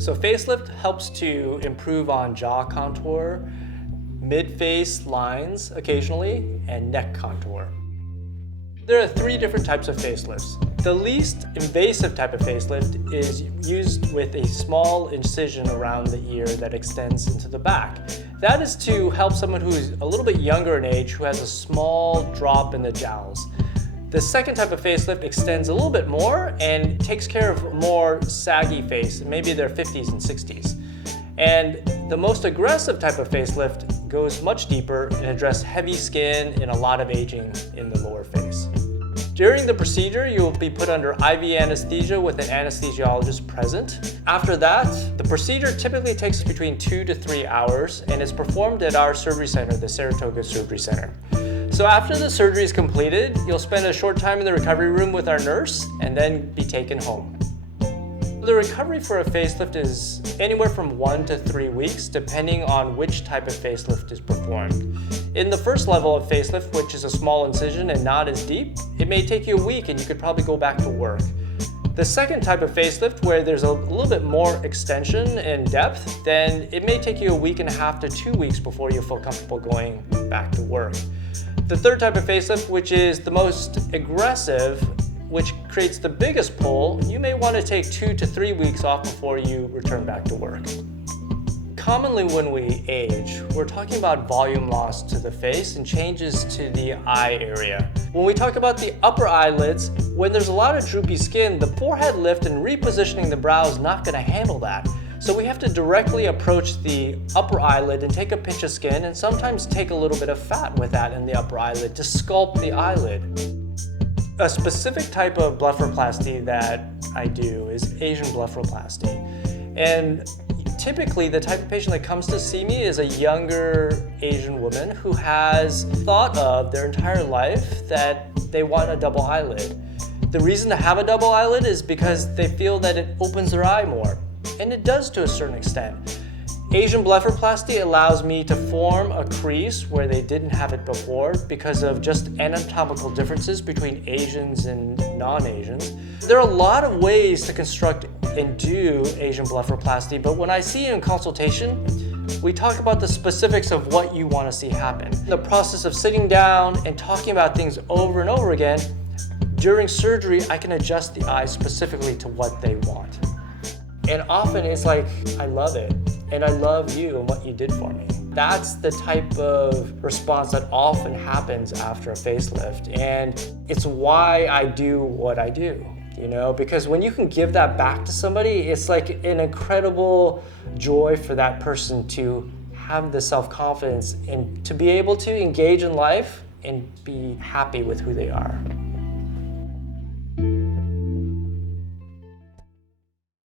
So facelift helps to improve on jaw contour, mid-face lines occasionally, and neck contour. There are 3 different types of facelifts. The least invasive type of facelift is used with a small incision around the ear that extends into the back. That is to help someone who is a little bit younger in age who has a small drop in the jowls. The second type of facelift extends a little bit more and takes care of a more saggy face, maybe their 50s and 60s. And the most aggressive type of facelift goes much deeper and addresses heavy skin and a lot of aging in the lower face. During the procedure, you'll be put under IV anesthesia with an anesthesiologist present. After that, the procedure typically takes between 2 to 3 hours and is performed at our surgery center, the Saratoga Surgery Center. So after the surgery is completed, you'll spend a short time in the recovery room with our nurse and then be taken home. The recovery for a facelift is anywhere from 1 to 3 weeks, depending on which type of facelift is performed. In the first level of facelift, which is a small incision and not as deep, it may take you a week and you could probably go back to work. The second type of facelift, where there's a little bit more extension and depth, then it may take you a week and a half to 2 weeks before you feel comfortable going back to work. The third type of facelift, which is the most aggressive, which creates the biggest pull, you may want to take 2 to 3 weeks off before you return back to work. Commonly when we age, we're talking about volume loss to the face and changes to the eye area. When we talk about the upper eyelids, when there's a lot of droopy skin, the forehead lift and repositioning the brow is not going to handle that. So we have to directly approach the upper eyelid and take a pinch of skin and sometimes take a little bit of fat with that in the upper eyelid to sculpt the eyelid. A specific type of blepharoplasty that I do is Asian blepharoplasty. And typically the type of patient that comes to see me is a younger Asian woman who has thought of their entire life that they want a double eyelid. The reason to have a double eyelid is because they feel that it opens their eye more. And it does to a certain extent. Asian blepharoplasty allows me to form a crease where they didn't have it before because of just anatomical differences between Asians and non-Asians. There are a lot of ways to construct and do Asian blepharoplasty, but when I see you in consultation, we talk about the specifics of what you want to see happen. The process of sitting down and talking about things over and over again, during surgery, I can adjust the eye specifically to what they want. And often it's like, I love it, and I love you and what you did for me. That's the type of response that often happens after a facelift, and it's why I do what I do, you know? Because when you can give that back to somebody, it's like an incredible joy for that person to have the self-confidence and to be able to engage in life and be happy with who they are.